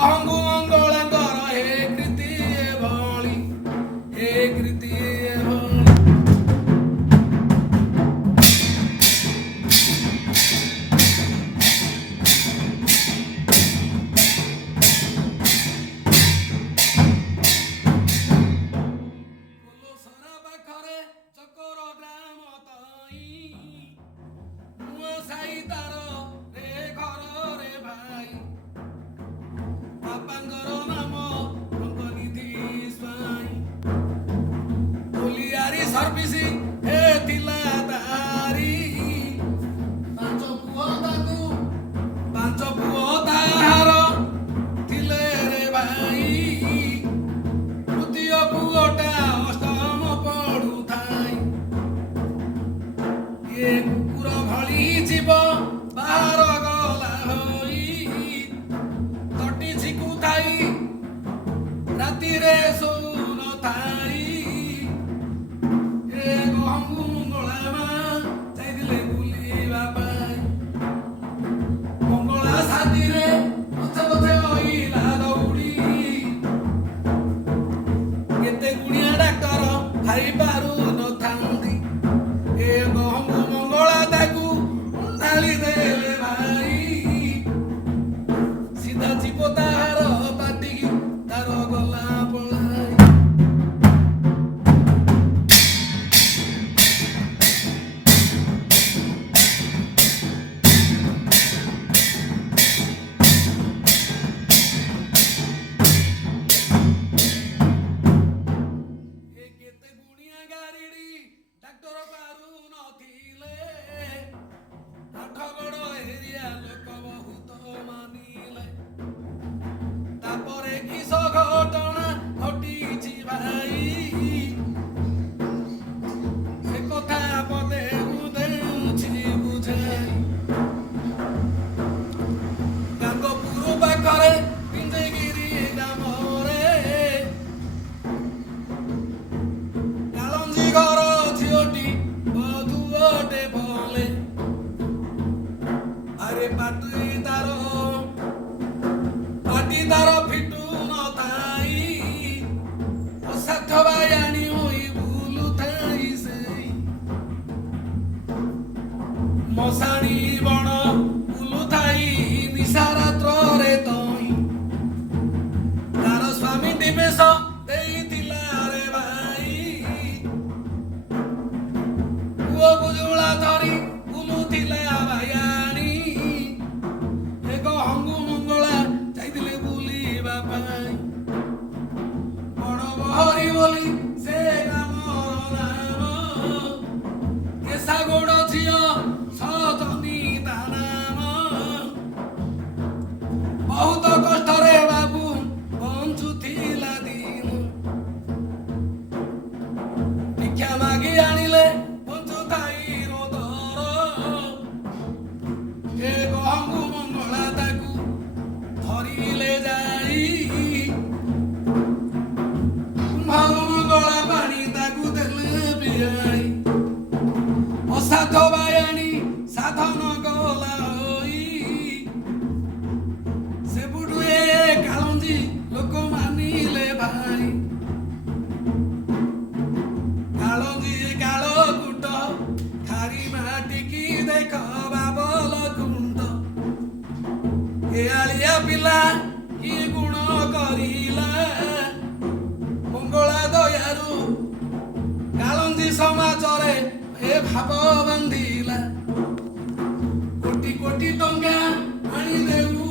ଗହଙ୍ଗୁ ମଙ୍ଗଳାଙ୍କର ହେ କୀର୍ତ୍ତି ଭଳି ହେ କୀର୍ତ୍ତି ଭଳି ପୋଲସରା ପାଖରେ ଚକର ଗ୍ରାମ ତଇ ନୂଆ ସାହି ତାର ରେ ଘରରେ ଭାଇ ବାପାଙ୍କର ନାମ ରଙ୍ଗନିଧି ସ୍ୱାଇଁ କୋଲିଆରି ସର୍ଭିସ ଏ ଥିଲା ତାରି ପାଞ୍ଚ ପୁଅ ତାହାର ଥିଲେ ରେ ଭାଇ ତୃତୀୟ ପୁଅଟା ଅଷ୍ଟମ ପଢୁଥାଇ ଏ କୁକୁର ଭଳି ଯିବ ବାହାର ଗଲା ହୋଇ ତଟି ଝିକୁଥାଇ ରାତିରେ ଶୋଉନଥାଇ ଏ ଗହଙ୍ଗୁ ମଙ୍ଗଳା ମା ଯାଇଥିଲେ ବୁଲିବା ପାଇଁ ମଙ୍ଗଳା ସାଥିରେ ପଛେ ପଛେ ରହିଲା ଦୌଡ଼ି କେତେ ଗୁଣିଆ ଡାକ୍ତର ଖାଇ ପାରୁନଥାନ୍ତି ଏ ଗହଙ୍ଗୁ ମଙ୍ଗଳା ତାକୁ ଢାଳି ଦେଲେ ଭାଇ ସିଧା ଯିବ ତାହାର ପାଟିକି ତାର ଗଲା ପଳାଇ ଏ କେତେ ଗୁଣିଆ ଗାରିଡି ଡାକ୍ତର ପାରୁନଥିଲେ ଆଠଗଡ଼ ଏରିଆ ଲୋକ ବହୁତ ମାନିଲେ ତାପରେ କିସ ଘଟଣା ଘଟିଛି ଭାଇ ସେ କଥା ପଦେ ମୁଁ ଦେଉଛି ବୁଝାଇ ଗାଙ୍ଗପୁର ପାଖରେ ପିଞ୍ଜେଗିରି ଗ୍ରାମରେ କାଳଞ୍ଜି ଘର ଝିଅଟି ବଧୁଅଟେ ଭଲେ ଆରେ ପାଟି ତାର ଫିଟୁ ନଥାଇ ଅସାଠ ବାୟାଣୀ ହୋଇ ବୁଲୁଥାଇ ସେଇ ମଶାଣି ବଣ ବୁଲୁଥାଇ ନିଶା ରାତ୍ରରେ ତଇ ତାର ସ୍ୱାମୀ ନିବେଶ ଦେଇଥିଲା ରେ ଭାଇ ପୁଅ ବୁଜୁଳା ଧରି ବୁଲୁଥିଲା ବାୟାଣୀ ଏ ଗହଙ୍ଗୁ ମଙ୍ଗଳା ଯାଇଥିଲେ ବୁଲିବା ପାଇଁ ବଡ଼ ବହରି ବୋଲି ସେ ଗ୍ରାମର ନାମ କେଶାଗୋଡ଼ ଝିଅ ସଜନୀ ତା ନାମ ବହୁତ କଷ୍ଟରେ ବାବୁ ବଞ୍ଚୁଥିଲା ଦିନ ଭିକ୍ଷା ମାଗି ଆଣିଲେ ବଞ୍ଚୁଥାଇ ରୋଦର ଏ ଗହଙ୍ଗୁ ମଙ୍ଗଳା ତାକୁ ଧରିଲେ ଯାଇ କୁମ୍ଭାର ମଙ୍ଗଳା ପାଣି ତାକୁ ଦେଲେ ପିଆଇ ଅସାଧ ବାୟାଣୀ ସାଧନ ଗଲା ହୋଇ ସେବୁଠୁ ଏ କାଳଞ୍ଜି ଲୋକ ମାନିଲେ ଭାଇ କାଳଞ୍ଜି କାଳକୁଟ ଖାରି ମାଟିକି ଦେଖ ବାବଲ କୁଣ୍ଡ ଏ ଆଳିଆ ପିଲା କି ଗୁଣ କରିଲା ମଙ୍ଗଳା ଦୟାରୁ କାଳଞ୍ଜି ସମାଜରେ ଏ ଭାବ ବାନ୍ଧିଲା କୋଟି କୋଟି ଟଙ୍କା ଆଣି ଦେଉ